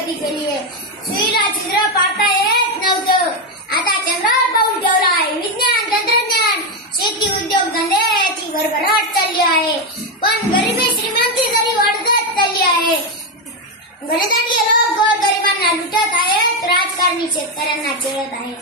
प्रगती केली आहे. सुईला छिद्र पाडता येत नव्हतं, आता चंद्रावर पाऊल ठेवला आहे. विज्ञान, तंत्रज्ञान, शेती, उद्योग धंदे याची भरभराट चालली आहे. पण गरिबी श्रीमंती जरी वाढतच चालली आहे. गणतंत्र लोक गोरगरिबांना लुटत आहेत, राजकारणी शेतकऱ्यांना छेडत आहेत.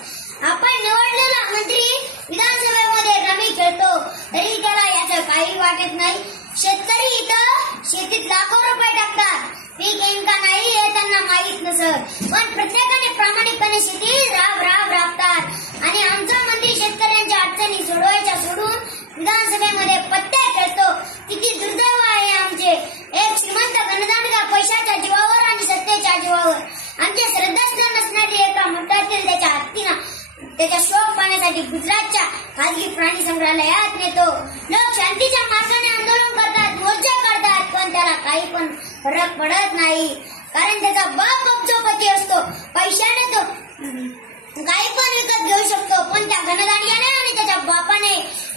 आपण निवडलेला मंत्री विधानसभेमध्ये रमी खेळतो तरी त्याला याचं काही वाटत नाही. शेतकरी इथं शेतीत लाखो रुपये टाकतात, पीक येईल का नाही हे त्यांना माहीत नसत, पण प्रत्येकाने प्रामाणिकपणे शेतीत राबतात. आणि आमचा मंत्री शेतकऱ्यांच्या अडचणी सोडवायच्या सोडून विधानसभेमध्ये पत्ते खेळतो. किती दुर्दैव आहे आमचे. एक श्रीमंत गणदांडगा पैशाच्या जीवावर आणि सत्तेच्या जीवावर आमचे श्रद्धास्थान नसणारी एका मठातील त्याच्या हत्तीनं त्याच्या शोक पाहण्यासाठी गुजरातच्या खाजगी प्राणी संग्रहालयात नेतो. लोक शांतीच्या मार्गाने आंदोलन करतात, मोर्चे काढतात, पण त्याला काही पण फरक पडत नाही. कारण त्याचा बाप अब्जोपती असतो. पैशाने तो काही पण विकत घेऊ शकतो, पण त्या गणदांडग्याने आणि त्याच्या बापाने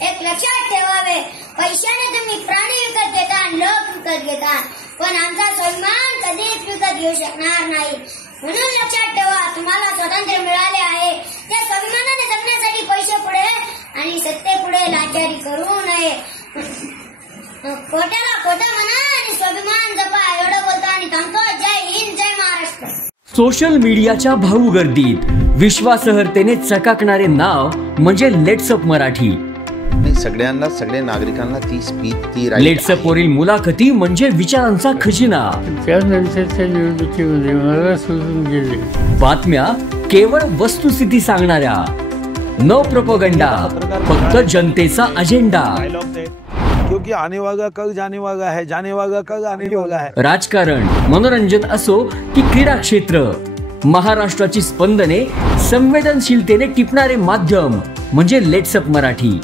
एक लक्षात ठेवावे, पैशाने तुम्ही प्राणी विकत घेता, लोक विकत घेता, पण आमचा स्वाभिमान कधीच विकत घेऊ शकणार नाही. म्हणून लक्षात ठेवा, तुम्हाला स्वातंत्र्य मिळाले आहे, त्या स्वाभिमानाने जगण्यासाठी पैसे पुढे आणि सत्ते पुढे लाचारी करू नये. खोट्याला खोटं म्हणा आणि स्वाभिमान जपा. एवढं बोलतो आणि थांबतो. जय हिंद, जय महाराष्ट्र. सोशल मीडियाच्या भाऊ गर्दीत विश्वासार्हतेने चकाकणारे नाव म्हणजे लेट्सअप मराठी. सगळ्यांना, सगळ्या नागरिकांना ती लेट्सअप वरील मुलाखती म्हणजे विचारांचा खजिना. त्यानंतरच्या निवडणुकीमध्ये मला सोडून गेले. बातम्या केवळ वस्तुस्थिती सांगणाऱ्या, न प्रोपगंडा, फक्त जनतेचा अजेंडा. क्योंकि आने वाला कल जाने वाला है, जाने वाला कल आने वाला है. राजकारण, मनोरंजन असो की क्रीडा क्षेत्र, महाराष्ट्राची स्पंदने संवेदनशीलतेने टिपणारे माध्यम म्हणजे लेट्सअप मराठी.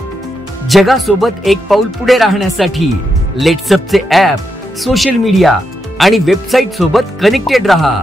जगासोबत एक पाऊल पुढे राहण्यासाठी लेट्सअपचे ॲप, सोशल मीडिया आणि वेबसाईट सोबत कनेक्टेड रहा.